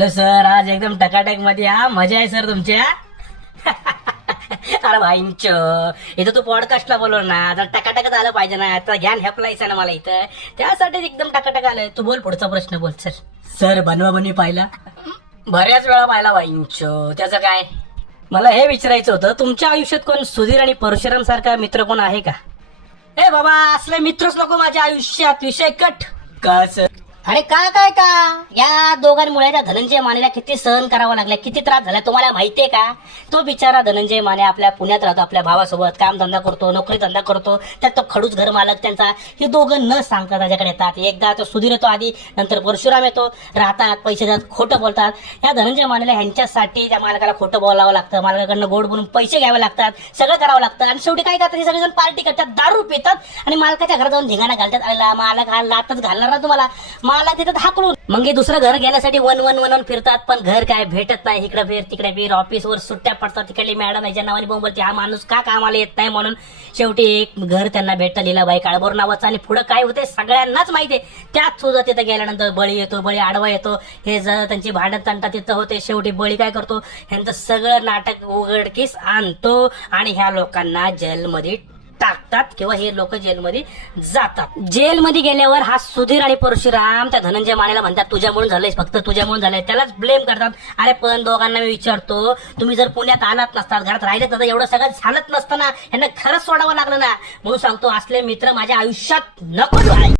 Hello sir, आज एकदम टकाटक मध्ये हा मजा आहे सर तुमच्या. अरे भाईंच इथं तू पॉडकास्टला बोलव ना, आता टकाटक आलं पाहिजे ना, आता ज्ञान हेपलायचं ना मला इथं, त्यासाठी एकदम टकाटक आलंय. तू बोल, पुढचा प्रश्न बोल सर. सर बनवा बनी पाहिला, बऱ्याच वेळा पाहिला भाईंच. त्याचं काय, मला हे विचारायचं होतं, तुमच्या आयुष्यात कोण सुधीर आणि परशुराम सारखा मित्र कोण आहे का? ए बाबा, असले मित्रच नको माझ्या आयुष्यात. विषय कट. का सर? अरे का या दोघांमुळे त्या धनंजय मानेला किती सहन करावं लागलं, किती त्रास झाला तुम्हाला माहितीये का? तो बिचारा धनंजय माने आपल्या पुण्यात राहतो, आपल्या भावासोबत काम धंदा करतो, नोकरी धंदा करतो. त्यात तो खडूस घर मालक त्यांचा, हे दोघं न सांगता त्याच्याकडे येतात. एकदा तो सुधीर येतो आधी, नंतर परशुराम येतो. राहतात, पैसे देतात, खोटं बोलतात. या धनंजय मानेला ह्यांच्यासाठी त्या मालकाला खोटं बोलावं लागतं, मालकाकडनं गोड बोलून पैसे घ्यावे लागतात, सगळं करावं लागतं. आणि शेवटी काय करतात, हे सगळेजण पार्टी करतात, दारू पितात आणि मालकाच्या घरात जाऊन धिंगाणा घालतात. अरे मालक हा लातच घालणार ना तुम्हाला, मला तिथं हाकलून. मग हे दुसरं घर घेण्यासाठी वन फिरतात, पण घर काय भेटत नाही. इकडे फिर तिकडे फिर, ऑफिसवर सुट्ट्या पडतात, तिकडली मॅडम याच्या नावाने बोंबलते, हा माणूस का कामाला येत नाही म्हणून. शेवटी एक घर त्यांना भेटतं, लीलाबाई काळभोर नावाचं. आणि पुढे काय होते सगळ्यांनाच माहिती आहे. त्याच सुद्धा तिथं गेल्यानंतर बळी येतो, बळी आडवा येतो. हे जर त्यांची भांडण तंटा तिथं होते. शेवटी बळी काय करतो, ह्यांचं सगळं नाटक उघडकीस आणतो आणि ह्या लोकांना जेलमध्ये टाकतात, किंवा हे लोक जेलमध्ये जातात. जेलमध्ये गेल्यावर हा सुधीर आणि परशुराम त्या धनंजय मानेला म्हणतात, तुझ्यामुळे झालंय, फक्त तुझ्यामुळे झालंय. त्यालाच ब्लेम करतात. अरे पण दोघांना मी विचारतो, तुम्ही जर पुण्यात आलात नसतात, घरात राहिले तर एवढं सगळं झालंच नसतं ना. यांना खरंच सोडावं लागलं ना. म्हणून सांगतो, असले मित्र माझ्या आयुष्यात नको.